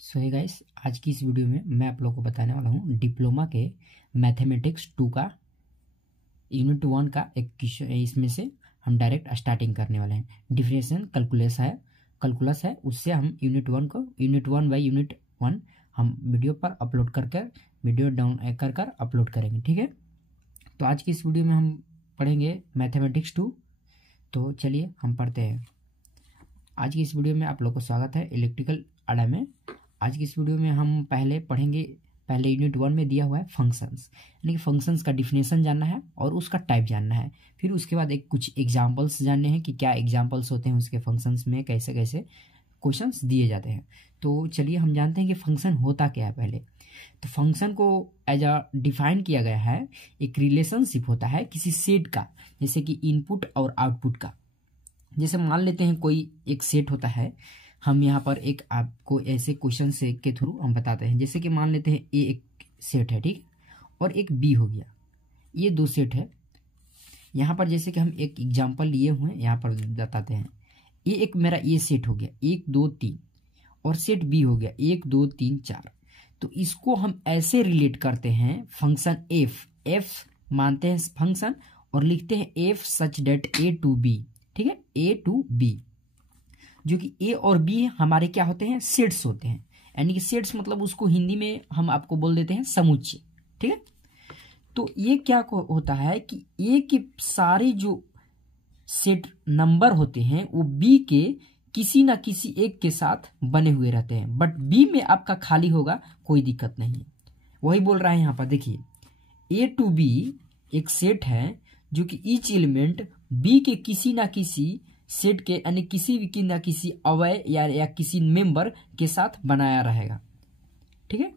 सो hey guys, आज की इस वीडियो में मैं आप लोगों को बताने वाला हूँ डिप्लोमा के मैथमेटिक्स 2 का यूनिट 1 का एक क्वेश्चन। इसमें से हम डायरेक्ट स्टार्टिंग करने वाले हैं। डिफरेंशियल कैलकुलस है उससे हम यूनिट 1 बाई यूनिट 1 हम वीडियो पर अपलोड वीडियो डाउन कर अपलोड करेंगे। ठीक है, तो आज की इस वीडियो में हम पढ़ेंगे मैथमेटिक्स 2। तो चलिए हम पढ़ते हैं। आज की इस वीडियो में आप लोग को स्वागत है इलेक्ट्रिकल अड्डा में। आज की इस वीडियो में हम पहले यूनिट 1 में दिया हुआ है फंक्शंस, यानी कि फंक्शंस का डिफिनेशन जानना है और उसका टाइप जानना है। फिर उसके बाद कुछ एग्जांपल्स जानने हैं कि क्या एग्जांपल्स होते हैं उसके फंक्शंस में, कैसे कैसे क्वेश्चंस दिए जाते हैं। तो चलिए हम जानते हैं कि फंक्शन होता क्या है। पहले तो फंक्शन को एज अ डिफाइन किया गया है, एक रिलेशनशिप होता है किसी सेट का, जैसे कि इनपुट और आउटपुट का। जैसे मान लेते हैं कोई एक सेट होता है, हम यहाँ पर एक आपको ऐसे क्वेश्चन से के थ्रू हम बताते हैं। जैसे कि मान लेते हैं ए एक सेट है, ठीक, और एक बी हो गया, ये दो सेट है। यहाँ पर जैसे कि हम एक एग्जांपल लिए हुए हैं, यहाँ पर बताते हैं। ये एक मेरा ये सेट हो गया 1 2 3, और सेट बी हो गया 1 2 3 4। तो इसको हम ऐसे रिलेट करते हैं फंक्शन एफ मानते हैं फंक्शन, और लिखते हैं f such that A to B. ठीक है, ए टू बी, जो कि ए और बी हमारे क्या होते हैं, सेट्स होते हैं। यानी कि सेट्स मतलब उसको हिंदी में हम आपको बोल देते हैं समुच्चय। ठीक है, तो ये क्या होता है कि ए के सारे जो सेट नंबर होते हैं वो बी के किसी ना किसी एक के साथ बने हुए रहते हैं, बट बी में आपका खाली होगा, कोई दिक्कत नहीं है। वही बोल रहा है यहाँ पर, देखिए ए टू बी एक सेट है जो कि ईच एलिमेंट बी के किसी ना किसी सेट के यानी किसी ना किसी अवयव या किसी मेंबर के साथ बनाया रहेगा। ठीक है,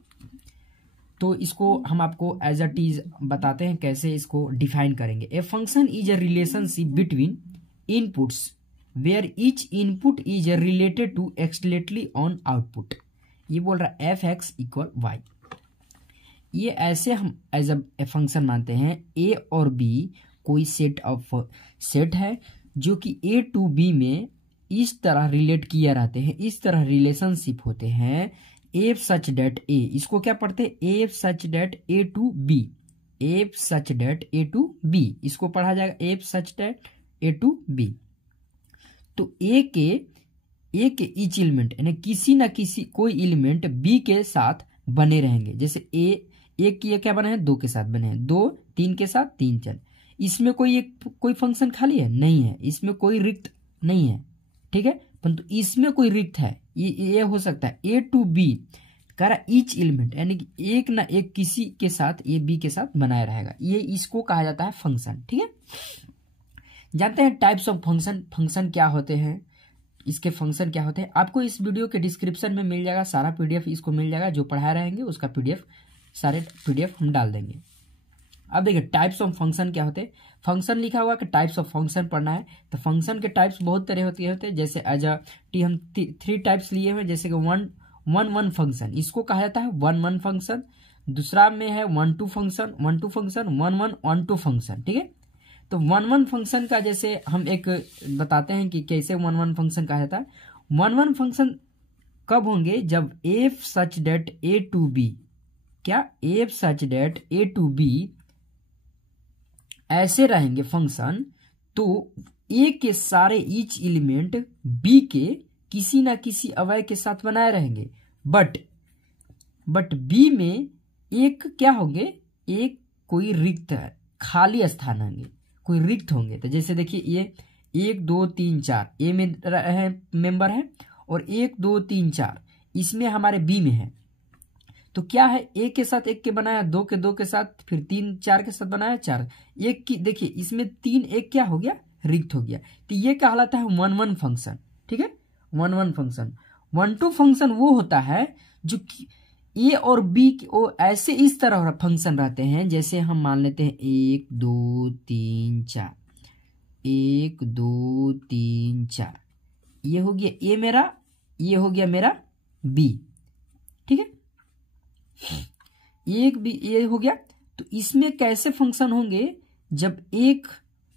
तो इसको हम आपको एज अ टीज बताते हैं कैसे इसको डिफाइन करेंगे। A function is a relationship between inputs where each input is related to exactly one output. ये बोल रहा है एफ एक्स इक्वल वाई। ये ऐसे हम एज अ फंक्शन मानते हैं ए और बी कोई सेट है जो कि ए टू बी में इस तरह रिलेट किए रहते हैं, इस तरह रिलेशनशिप होते हैं। एफ सच डेट ए, इसको क्या पढ़ते हैं, f such that A to B, f such that A to B, इसको पढ़ा जाएगा f such that A to B. तो ए के ईच एलिमेंट यानी किसी ना किसी कोई एलिमेंट बी के साथ बने रहेंगे। जैसे ए की क्या बने हैं, 2 के साथ बने हैं, 2 3 के साथ 3 4। इसमें कोई फंक्शन खाली है नहीं है, इसमें कोई रिक्त नहीं है। ठीक है, परंतु इसमें कोई रिक्त है, ये हो सकता है ए टू बी कह रहा ईच एलिमेंट, यानी कि एक ना एक किसी के साथ ये बी के साथ बनाया रहेगा, ये इसको कहा जाता है फंक्शन। ठीक है, जानते हैं टाइप्स ऑफ फंक्शन क्या होते हैं, इसके फंक्शन क्या होते हैं। आपको इस वीडियो के डिस्क्रिप्शन में मिल जाएगा सारा पीडीएफ, इसको मिल जाएगा, जो पढ़ा रहेंगे उसका पीडीएफ, सारे पीडीएफ हम डाल देंगे। अब देखिए टाइप्स ऑफ फंक्शन क्या होते हैं। फंक्शन लिखा हुआ कि टाइप्स ऑफ फंक्शन पढ़ना है, तो फंक्शन के टाइप्स बहुत तरह होते हैं। जैसे एज अ टी हम 3 टाइप्स लिए हुए, जैसे कि वन फंक्शन, इसको कहा जाता है वन फंक्शन। दूसरा में है 1 2 फंक्शन, 1 2 फंक्शन। ठीक है, तो 1 फंक्शन का जैसे हम एक बताते हैं कि कैसे 1 फंक्शन कहा जाता है। 1 फंक्शन कब होंगे, जब F such that A to B, क्या F such that A to B ऐसे रहेंगे फंक्शन, तो ए के सारे ईच एलिमेंट बी के किसी ना किसी अवयव के साथ बनाए रहेंगे, बट बी में एक क्या होंगे, एक कोई रिक्त है, खाली स्थान होंगे, कोई रिक्त होंगे। तो जैसे देखिए ये 1 2 3 4 ए में है मेंबर है, और 1 2 3 4 इसमें हमारे बी में है। तो क्या है, एक के साथ एक के बनाया, 2 के साथ, फिर 3 4 के साथ बनाया 4, एक की देखिए इसमें 3 एक क्या हो गया, रिक्त हो गया। तो ये कहलाता है 1 फंक्शन। ठीक है, 1 फंक्शन। 1 2 फंक्शन वो होता है जो कि ए और बी ऐसे इस तरह फंक्शन रहते हैं। जैसे हम मान लेते हैं 1 2 3 4, 1 2 3 4, ये हो गया ए मेरा, ये हो गया मेरा बी। ठीक है, एक भी ये हो गया। तो इसमें कैसे फंक्शन होंगे, जब एक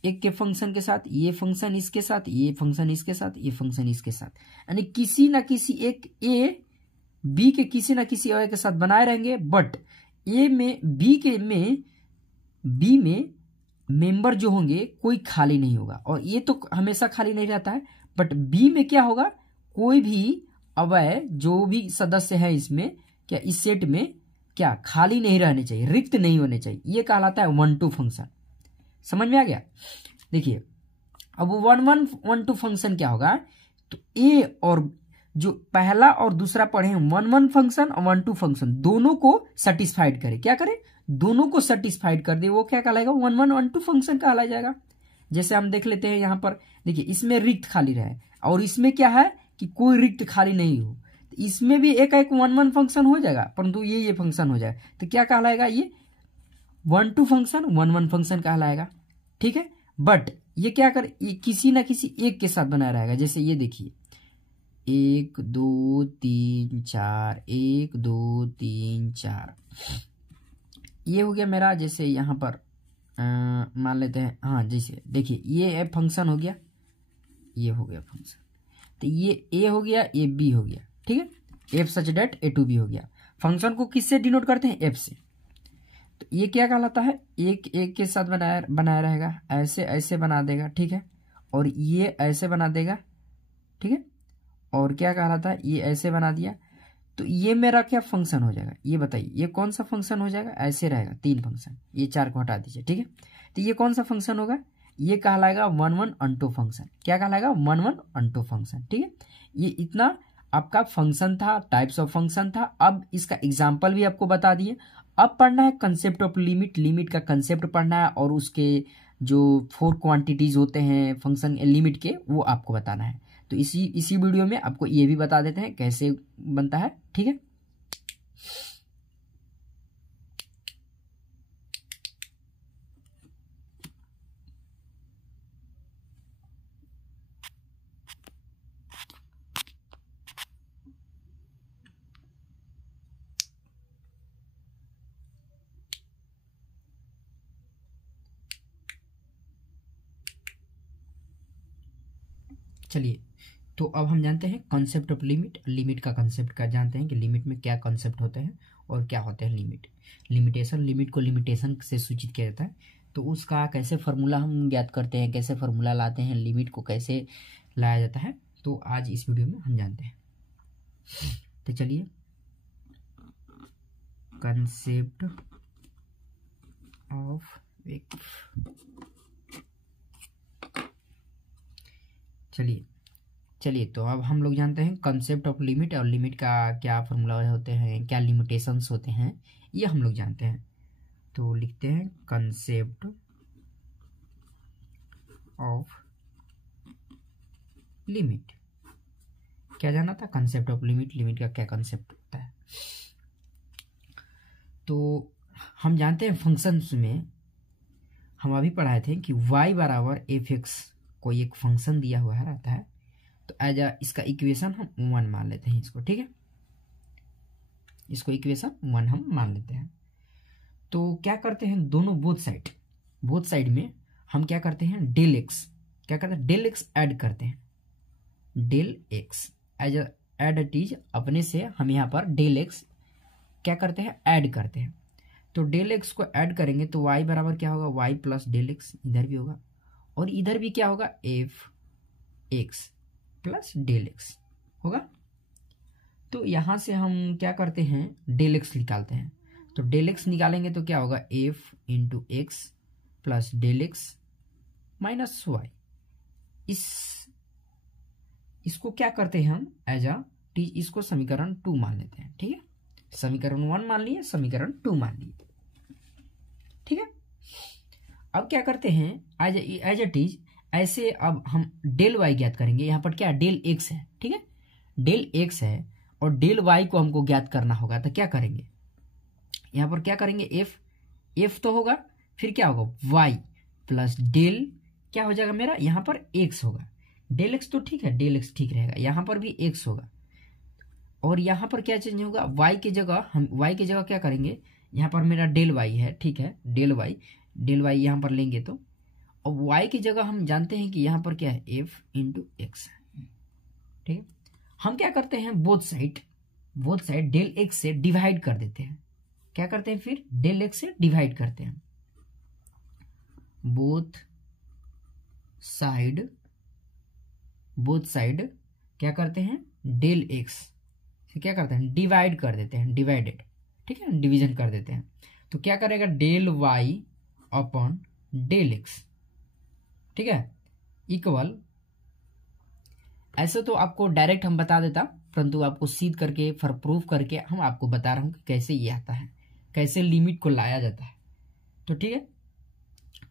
के फंक्शन के साथ ये फंक्शन इसके साथ, ये फंक्शन इसके साथ, ये फंक्शन इसके साथ, यानी किसी ना किसी एक ए बी के किसी ना किसी अवयव के साथ बनाए रहेंगे, बट ए में बी में मेंबर जो होंगे कोई खाली नहीं होगा, और ये तो हमेशा खाली नहीं रहता है, बट बी में क्या होगा, कोई भी अवयव जो भी सदस्य है इसमें, क्या इस सेट में क्या खाली नहीं रहने चाहिए, रिक्त नहीं होने चाहिए, ये कहलाता है 1-2 फंक्शन। समझ में आ गया? देखिए अब 1-1-1-2 फंक्शन क्या होगा, तो ए और जो पहला और दूसरा पढ़े हैं 1-1 फंक्शन और 1-2 फंक्शन, दोनों को सेटिस्फाइड करे, क्या करे, दोनों को सेटिस्फाइड कर दे, वो क्या कहलाएगा, 1-1-1-2 फंक्शन कहलाया जाएगा। जैसे हम देख लेते हैं यहाँ पर, देखिए इसमें रिक्त खाली रहे और इसमें क्या है कि कोई रिक्त खाली नहीं हो, तो इसमें भी एक 1-1 फंक्शन हो जाएगा, परंतु ये फंक्शन हो जाए तो क्या कहलाएगा, ये 1-2 फंक्शन 1-1 फंक्शन कहलाएगा। ठीक है, बट ये क्या कर, ये किसी ना किसी एक के साथ बनाया रहेगा। जैसे ये देखिए 1 2 3 4 1 2 3 4, ये हो गया मेरा। जैसे यहाँ पर मान लेते हैं, हाँ जैसे देखिए ये फंक्शन हो गया, ये हो गया फंक्शन, तो ये ए हो गया, ये बी हो गया। ठीक है, f such that A to B हो गया। फंक्शन को किससे डिनोट करते हैं, एफ से। तो ये क्या कहलाता है, एक के साथ बनाया रहेगा, ऐसे ऐसे बना देगा। ठीक है, और ये ऐसे बना देगा। ठीक है, और क्या कहलाता है, ये ऐसे बना दिया, तो ये मेरा क्या फंक्शन हो जाएगा, ये बताइए, ये कौन सा फंक्शन हो जाएगा, ऐसे रहेगा 3 फंक्शन, ये 4 को हटा दीजिए। ठीक है, तो ये कौन सा फंक्शन होगा, ये कहलाएगा 1-1-1-2 फंक्शन। क्या कहलाएगा, 1-1-1-2 फंक्शन। ठीक है, ये इतना आपका फंक्शन था, टाइप्स ऑफ फंक्शन था। अब इसका एग्जाम्पल भी आपको बता दिए। अब पढ़ना है कंसेप्ट ऑफ लिमिट, लिमिट का कंसेप्ट पढ़ना है, और उसके जो 4 क्वांटिटीज होते हैं फंक्शन लिमिट के, वो आपको बताना है। तो इसी वीडियो में आपको ये भी बता देते हैं कैसे बनता है। ठीक है, चलिए तो अब हम जानते हैं कॉन्सेप्ट ऑफ लिमिट। लिमिट का कॉन्सेप्ट का जानते हैं कि लिमिट में क्या कॉन्सेप्ट होते हैं और क्या होते हैं लिमिट। लिमिटेशन, लिमिट को लिमिटेशन से सूचित किया जाता है, तो उसका कैसे फार्मूला हम ज्ञात करते हैं, कैसे फार्मूला लाते हैं, लिमिट को कैसे लाया जाता है, तो आज इस वीडियो में हम जानते हैं। तो चलिए, कंसेप्ट ऑफ चलिए तो अब हम लोग जानते हैं कंसेप्ट ऑफ लिमिट, और लिमिट का क्या फार्मूला होते हैं, क्या लिमिटेशंस होते हैं, ये हम लोग जानते हैं। तो लिखते हैं कंसेप्ट ऑफ लिमिट। क्या जाना था, कंसेप्ट ऑफ लिमिट, लिमिट का क्या कंसेप्ट होता है। तो हम जानते हैं फंक्शंस में हम अभी पढ़ाए थे कि y बराबर एफ एक्स कोई एक फंक्शन दिया हुआ है रहता है, तो एज इसका इक्वेशन हम 1 मान लेते हैं इसको। ठीक है, इसको इक्वेशन 1 हम मान लेते हैं। तो क्या करते हैं, दोनों बोथ साइड में हम क्या करते हैं, डेल एक्स, क्या करते हैं, डेल एक्स ऐड करते हैं, डेल एक्स एज एड इट इज, अपने से हम यहाँ पर डेल एक्स क्या करते हैं, ऐड करते हैं। तो डेल एक्स को ऐड करेंगे तो y बराबर क्या होगा, y प्लस डेल एक्स, इधर भी होगा और इधर भी क्या होगा, f x plus del x होगा। तो यहाँ से हम क्या करते हैं, डेल एक्स निकालते हैं। तो डेल एक्स निकालेंगे तो क्या होगा, f into x plus del x minus y. इसको क्या करते हैं हम, एज अ इसको समीकरण 2 मान लेते हैं। ठीक है, समीकरण 1 मान लिए, समीकरण 2 मान लिए। ठीक है, अब क्या करते हैं, एज इट इज ऐसे अब हम डेल वाई ज्ञात करेंगे। यहाँ पर क्या डेल एक्स है, ठीक है, डेल एक्स है और डेल वाई को हमको ज्ञात करना होगा। तो क्या करेंगे, यहाँ पर क्या करेंगे, एफ तो होगा, फिर क्या होगा, वाई प्लस डेल क्या हो जाएगा मेरा, यहाँ पर एक्स होगा। डेल एक्स तो ठीक है, डेल एक्स ठीक रहेगा, यहाँ पर भी एक्स होगा और यहाँ पर क्या चेंज होगा, वाई की जगह हम वाई की जगह क्या करेंगे, यहाँ पर मेरा डेल वाई है, ठीक है, डेल वाई यहाँ पर लेंगे तो, और वाई की जगह हम जानते हैं कि यहाँ पर क्या है, एफ इंटू एक्स है। ठीक है, हम क्या करते हैं, both side both side del x से डिवाइड कर देते हैं। क्या करते हैं फिर, डेल एक्स से डिवाइड करते हैं। बोथ साइड क्या करते हैं, डेल एक्स से क्या करते हैं, डिवाइड कर देते हैं, डिवाइडेड, ठीक है, डिवीजन कर देते हैं। तो क्या करेगा, del Y upon del x, ठीक है, इक्वल, ऐसे तो आपको डायरेक्ट हम बता देता, परंतु आपको सीध करके फॉर प्रूफ करके हम आपको बता रहा हूं कि कैसे ये आता है, कैसे लिमिट को लाया जाता है। तो ठीक है,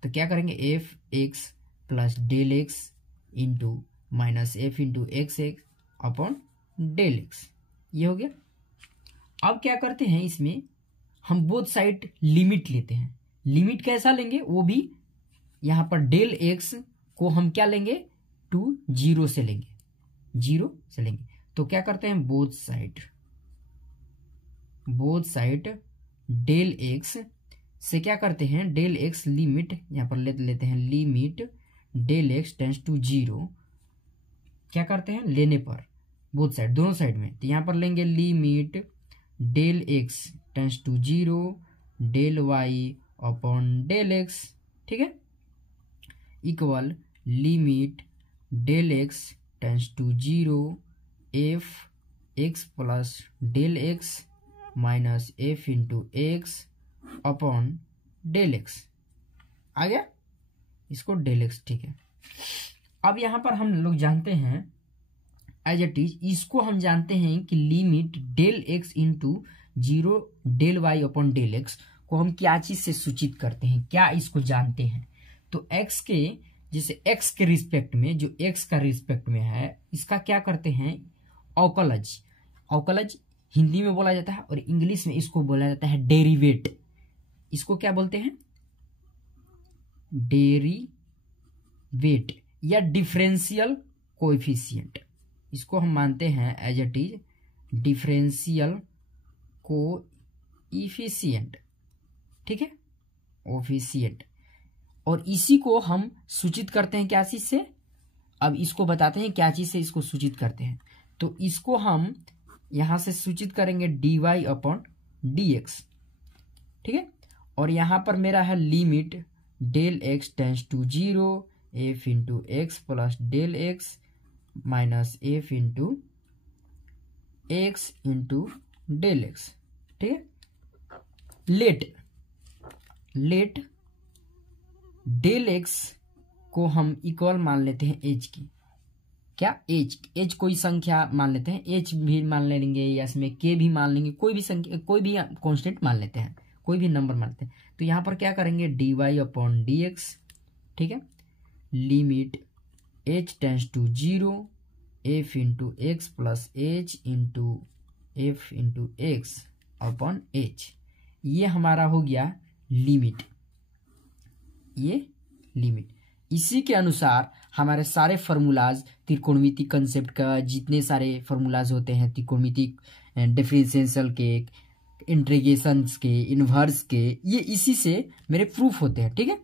तो क्या करेंगे, f x plus del x into minus F into x x upon del x, ये हो गया। अब क्या करते हैं, इसमें हम बोथ साइड लिमिट लेते हैं। लिमिट कैसा लेंगे, वो भी यहां पर डेल एक्स को हम क्या लेंगे, टू जीरो से लेंगे, जीरो से लेंगे। तो क्या करते हैं, बोथ साइड डेल एक्स से क्या करते हैं, डेल एक्स लिमिट यहां पर लेते हैं, limit del x tends to zero, क्या करते हैं, लेने पर बोथ साइड, दोनों साइड में, तो यहां पर लेंगे limit del x tends to zero del Y upon del x, ठीक है, equal limit del x tends to zero F x plus del x minus F into x upon del X, आ गया, इसको डेल एक्स, ठीक है। अब यहां पर हम लोग जानते हैं एज इट इज, इसको हम जानते हैं कि limit del x into zero del Y upon del x को हम क्या चीज से सूचित करते हैं, क्या इसको जानते हैं। तो एक्स के, जैसे एक्स के रिस्पेक्ट में, जो एक्स का रिस्पेक्ट में है, इसका क्या करते हैं, अवकलज, अवकलज हिंदी में बोला जाता है, और इंग्लिश में इसको बोला जाता है डेरिवेट। इसको क्या बोलते हैं, डेरिवेट या डिफरेंशियल कोएफिशिएंट, इसको हम मानते हैं as it is differential coefficient, ठीक है, कोएफिशिएंट। और इसी को हम सूचित करते हैं क्या चीज से, अब इसको बताते हैं क्या चीज से इसको सूचित करते हैं। तो इसको हम यहां से सूचित करेंगे dy अपॉन dx, ठीक है, और यहां पर मेरा है limit del x tends to zero f into x plus del x minus F into x into del x, ठीक है। लेट डेल एक्स को हम इक्वल मान लेते हैं एच की, क्या, एच कोई संख्या मान लेते हैं, एच भी मान लेंगे या इसमें के भी मान लेंगे, कोई भी संख्या, कोई भी कांस्टेंट मान लेते हैं, कोई भी नंबर मान लेते हैं। तो यहां पर क्या करेंगे, dy अपॉन dx, ठीक है, limit h tends to zero f into x plus h into f into x upon h, ये हमारा हो गया लिमिट, ये लिमिट। इसी के अनुसार हमारे सारे फार्मूलाज, त्रिकोणमिति कंसेप्ट का जितने सारे फार्मूलाज होते हैं, त्रिकोणमिति डिफरेंशियल के, इंटीग्रेशंस के, इन्वर्स के, ये इसी से मेरे प्रूफ होते हैं, ठीक है,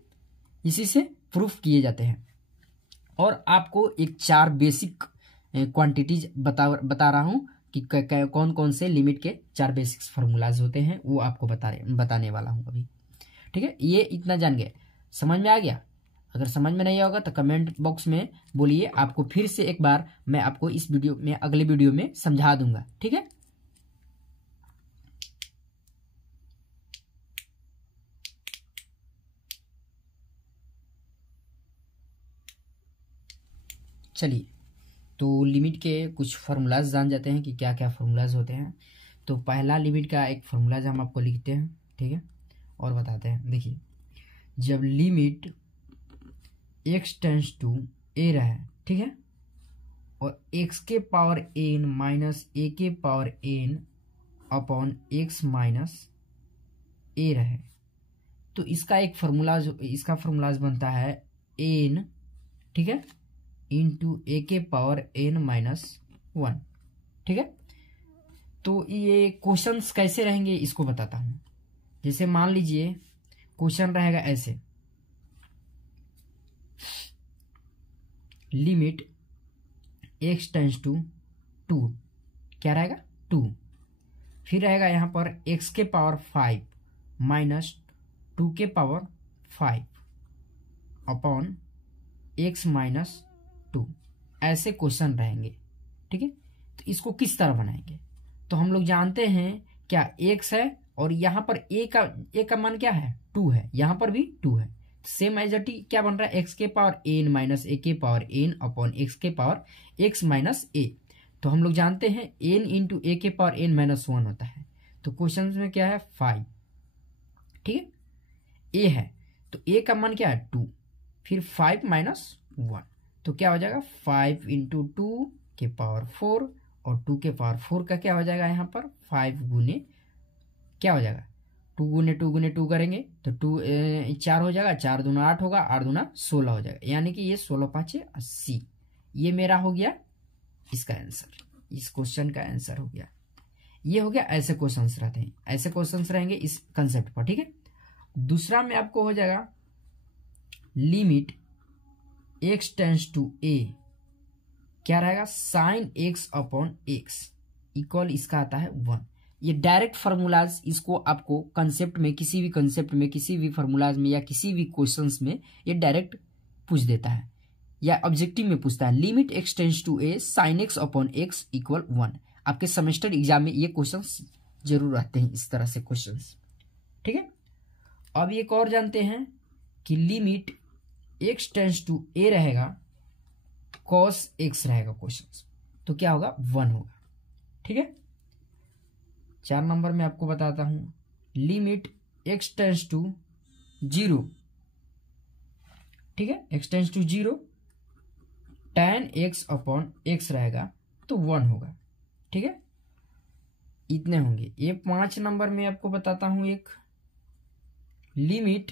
इसी से प्रूफ किए जाते हैं। और आपको एक 4 बेसिक क्वांटिटीज बता रहा हूं कि कौन कौन से लिमिट के 4 बेसिक फार्मूलाज होते हैं, वो आपको बताने वाला हूं अभी, ठीक है। ये इतना जान गए, समझ में आ गया। अगर समझ में नहीं होगा तो कमेंट बॉक्स में बोलिए, आपको फिर से एक बार मैं आपको इस वीडियो में, अगले वीडियो में समझा दूंगा, ठीक है। चलिए, तो लिमिट के कुछ फार्मूलाज जान जाते हैं कि क्या क्या फार्मूलाज होते हैं। तो पहला लिमिट का एक फार्मूलाज हम आपको लिखते हैं, ठीक है, और बताते हैं। देखिए, जब limit x tends to a रहे, ठीक है, और x के पावर n माइनस a के power n upon x minus a रहे, तो इसका एक फार्मूलाज, इसका फार्मूलाज बनता है n, ठीक है, इंटू a के पावर n माइनस 1, ठीक है। तो ये क्वेश्चंस कैसे रहेंगे इसको बताता हूं। जैसे मान लीजिए क्वेश्चन रहेगा ऐसे, लिमिट x टेंस टू 2, क्या रहेगा 2, फिर रहेगा यहाँ पर x के पावर 5 माइनस 2 के पावर 5 अपॉन x माइनस 2, ऐसे क्वेश्चन रहेंगे। ठीक है, तो इसको किस तरह बनाएंगे? तो हम लोग जानते हैं क्या x है और यहाँ पर a का मान क्या है 2 है, यहाँ पर भी 2 है। सेम एज इट इज क्या बन रहा है x के पावर n माइनस a के पावर n अपॉन x के पावर x माइनस a। तो हम लोग जानते हैं n इंटू a के पावर n माइनस 1 होता है। तो क्वेश्चन में क्या है 5। ठीक है, a है तो a का मान क्या है 2, फिर 5 माइनस 1, तो क्या हो जाएगा 5 इंटू 2 के पावर 4 और 2 के पावर 4 का क्या हो जाएगा यहाँ पर 5 गुने क्या हो जाएगा 2 गुने 2 गुने 2 करेंगे तो 2 4 हो जाएगा, 4 दूना 8 होगा, 8 दूना 16 हो जाएगा, यानी कि ये 16 पाँचे 80। ये मेरा हो गया इसका आंसर, इस क्वेश्चन का आंसर हो गया। ये हो गया, ऐसे क्वेश्चंस रहते हैं, ऐसे क्वेश्चंस रहेंगे इस कंसेप्ट पर। ठीक है, दूसरा में आपको हो जाएगा limit x tends to a, क्या रहेगा sine x upon x equal इसका आता है 1। ये डायरेक्ट फार्मूलाज, इसको आपको कंसेप्ट में किसी भी कंसेप्ट में किसी भी फार्मूलाज में या किसी भी क्वेश्चंस में ये डायरेक्ट पूछ देता है या ऑब्जेक्टिव में पूछता है। Limit x tends to a sine x upon x equal 1। आपके सेमेस्टर एग्जाम में ये क्वेश्चंस जरूर आते हैं, इस तरह से क्वेश्चंस। ठीक है, अब एक और जानते हैं कि limit x tends to a रहेगा cos x रहेगा क्वेश्चंस, तो क्या होगा 1 होगा। ठीक है, 4 नंबर में आपको बताता हूं लिमिट x टेंस टू 0। ठीक है, x tends to 0 tan x upon x रहेगा तो 1 होगा। ठीक है, इतने होंगे। ये 5 नंबर में आपको बताता हूं एक limit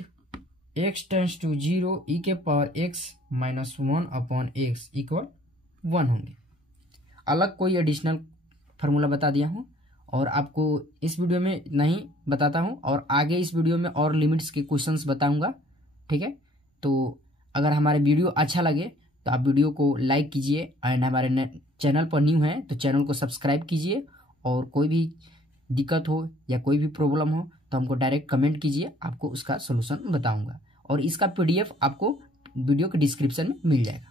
x tends to 0 e के power x minus 1 upon x equal 1 होंगे। अलग कोई एडिशनल फार्मूला बता दिया हूं और आपको इस वीडियो में नहीं बताता हूं, और आगे इस वीडियो में और लिमिट्स के क्वेश्चंस बताऊंगा। ठीक है, तो अगर हमारे वीडियो अच्छा लगे तो आप वीडियो को लाइक कीजिए एंड हमारे चैनल पर न्यू हैं तो चैनल को सब्सक्राइब कीजिए, और कोई भी दिक्कत हो या कोई भी प्रॉब्लम हो तो हमको डायरेक्ट कमेंट कीजिए, आपको उसका सोल्यूशन बताऊंगा। और इसका PDF आपको वीडियो के डिस्क्रिप्शन में मिल जाएगा।